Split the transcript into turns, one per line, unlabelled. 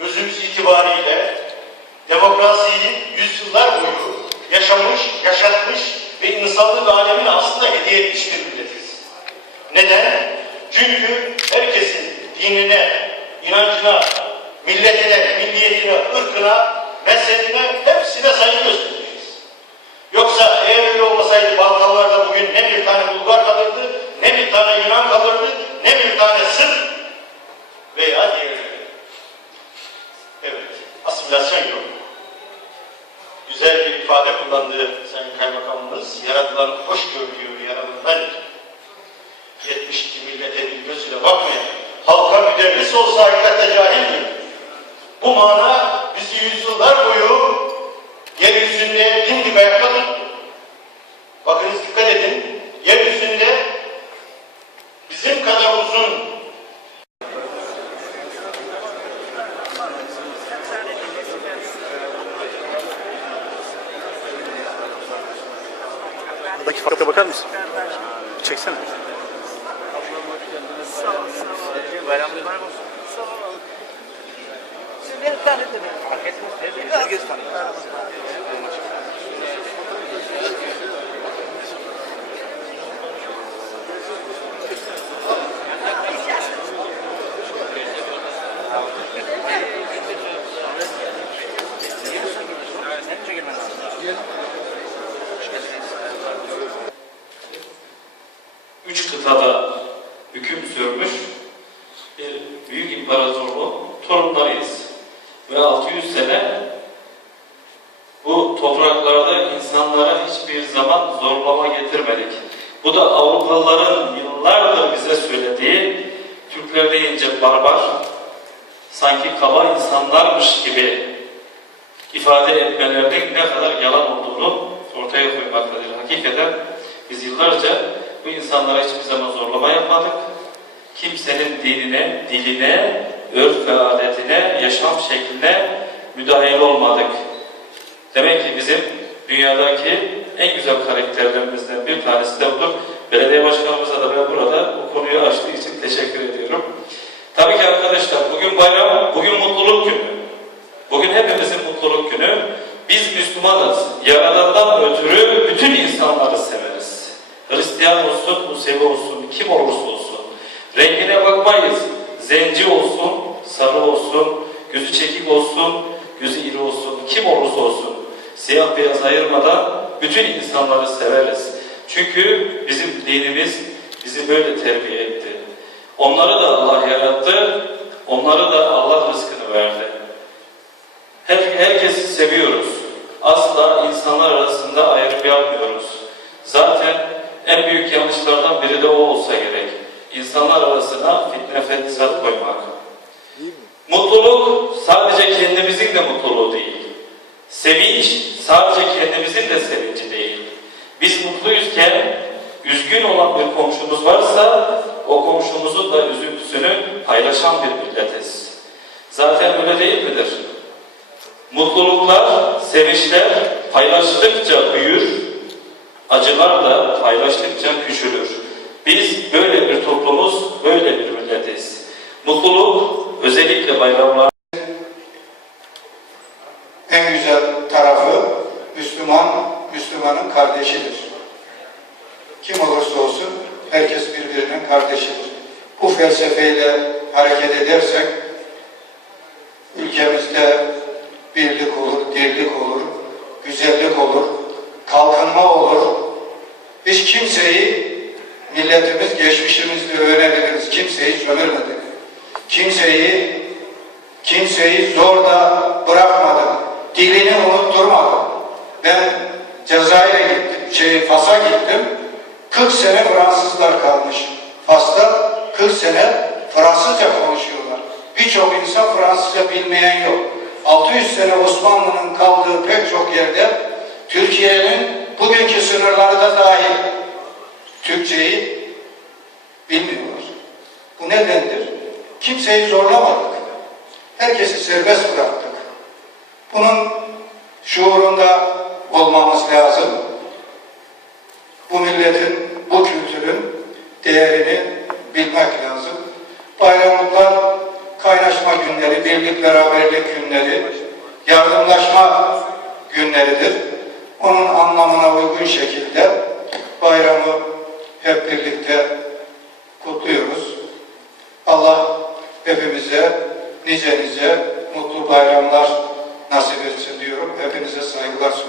özümüz itibariyle demokrasiyi yüzyıllar boyu yaşamış, yaşatmış ve insanlık alemine aslında hediye etmiş bir milletiz. Neden? Çünkü herkesin dinine, inancına, milletine, milliyetine, ırkına, mezhebine hepsine saygı göstereceğiz. Yoksa eğer öyle olmasaydı Balkanlarda bugün ne bir tane Bulgar kalırdı, ne bir tane Yunan kalırdı, ne bir tane Sırp veya diğerleri. Evet, asimilasyon yok. Güzel bir ifade kullandı Sayın Kaymakamımız. Yaratılan hoş gördüğü yaratıldan 72 millete bir gözüyle bakmayan, halka müderris olsa hakikaten cahildir. Bu mana bizi yüzyıllar boyu yeryüzünde dimdik ayakta tuttu. Bakınız dikkat edin, yeryüzünde bizim kadar uzun
Buradaki farka bakar mısın? Çeksene.
Bayramınız var mı?
Sizleri tanıdım.
Torunlarıyız. Ve 600 sene bu topraklarda insanlara hiçbir zaman zorlama getirmedik. Bu da Avrupalıların yıllardır bize söylediği Türkler deyince barbar, sanki kaba insanlarmış gibi ifade etmelerinin ne kadar yalan olduğunu ortaya koymaktadır. Hakikaten biz yıllarca bu insanlara hiçbir zaman zorlama yapmadık. Kimsenin dinine, diline, örf ve adetine, yaşam şekline müdahil olmadık. Demek ki bizim dünyadaki en güzel karakterlerimizden bir tanesi de budur. Belediye başkanımıza da ben burada bu konuyu açtığı için teşekkür ediyorum. Tabii ki arkadaşlar bugün bayram, bugün mutluluk günü. Bugün hepimizin mutluluk günü. Biz Müslümanız. Yaradandan ötürü bütün insanları severiz. Hristiyan olsun, Musevi olsun, kim olursa olsun. Rengine bakmayız. Zenci olsun, sarı olsun, gözü çekik olsun, gözü iri olsun, kim olursa olsun. Siyah beyaz ayırmadan bütün insanları severiz. Çünkü bizim dinimiz bizi böyle terbiye etti. Onları da Allah yarattı, onları da Allah rızkını verdi. Her, herkesi seviyoruz. Asla insanlar arasında ayrım yapmıyoruz. Zaten en büyük yanlışlardan biri de o olsa gerek. İnsanlar arasına fitne fesat koymak. Mutluluk sadece kendimizin de mutluluğu değil. Sevinç sadece kendimizin de sevinci değil. Biz mutluyuzken üzgün olan bir komşumuz varsa o komşumuzun da üzüntüsünü paylaşan bir milletiz. Zaten öyle değil midir? Mutluluklar, sevinçler paylaştıkça büyür, acılar da paylaştıkça küçülür. Biz böyle bir toplumuz, böyle bir milletiz. Mutluluk bayramlar
en güzel tarafı Müslüman, Müslümanın kardeşidir. Kim olursa olsun herkes birbirinin kardeşidir. Bu felsefeyle hareket edersek ülkemizde birlik olur, dirlik olur, güzellik olur, kalkınma olur. Biz kimseyi, milletimiz geçmişimizde öğreniriz, kimseyi sömürmedik. Kimseyi kimseyi zorla bırakmadık. Dilini unutturmadık. Ben Cezayir'e gittim, şey Fas'a gittim. 40 sene Fransızlar kalmış. Fas'ta 40 sene Fransızca konuşuyorlar. Birçok insan Fransızca bilmeyen yok. 600 sene Osmanlı'nın kaldığı pek çok yerde Türkiye'nin bugünkü sınırları da dahil Türkçeyi bilmiyorlar. Bu nedendir? Kimseyi zorlamadık. Herkesi serbest bıraktık. Bunun şuurunda olmamız lazım. Bu milletin, bu kültürün değerini bilmek lazım. Bayramlıklar kaynaşma günleri birlik beraberlik günleri, yardımlaşma günleridir. Onun anlamına uygun şekilde bayramı hep birlikte kutluyoruz. Allah hepimize nice nice mutlu bayramlar nasip etsin diyorum. Hepinize saygılar sunuyorum.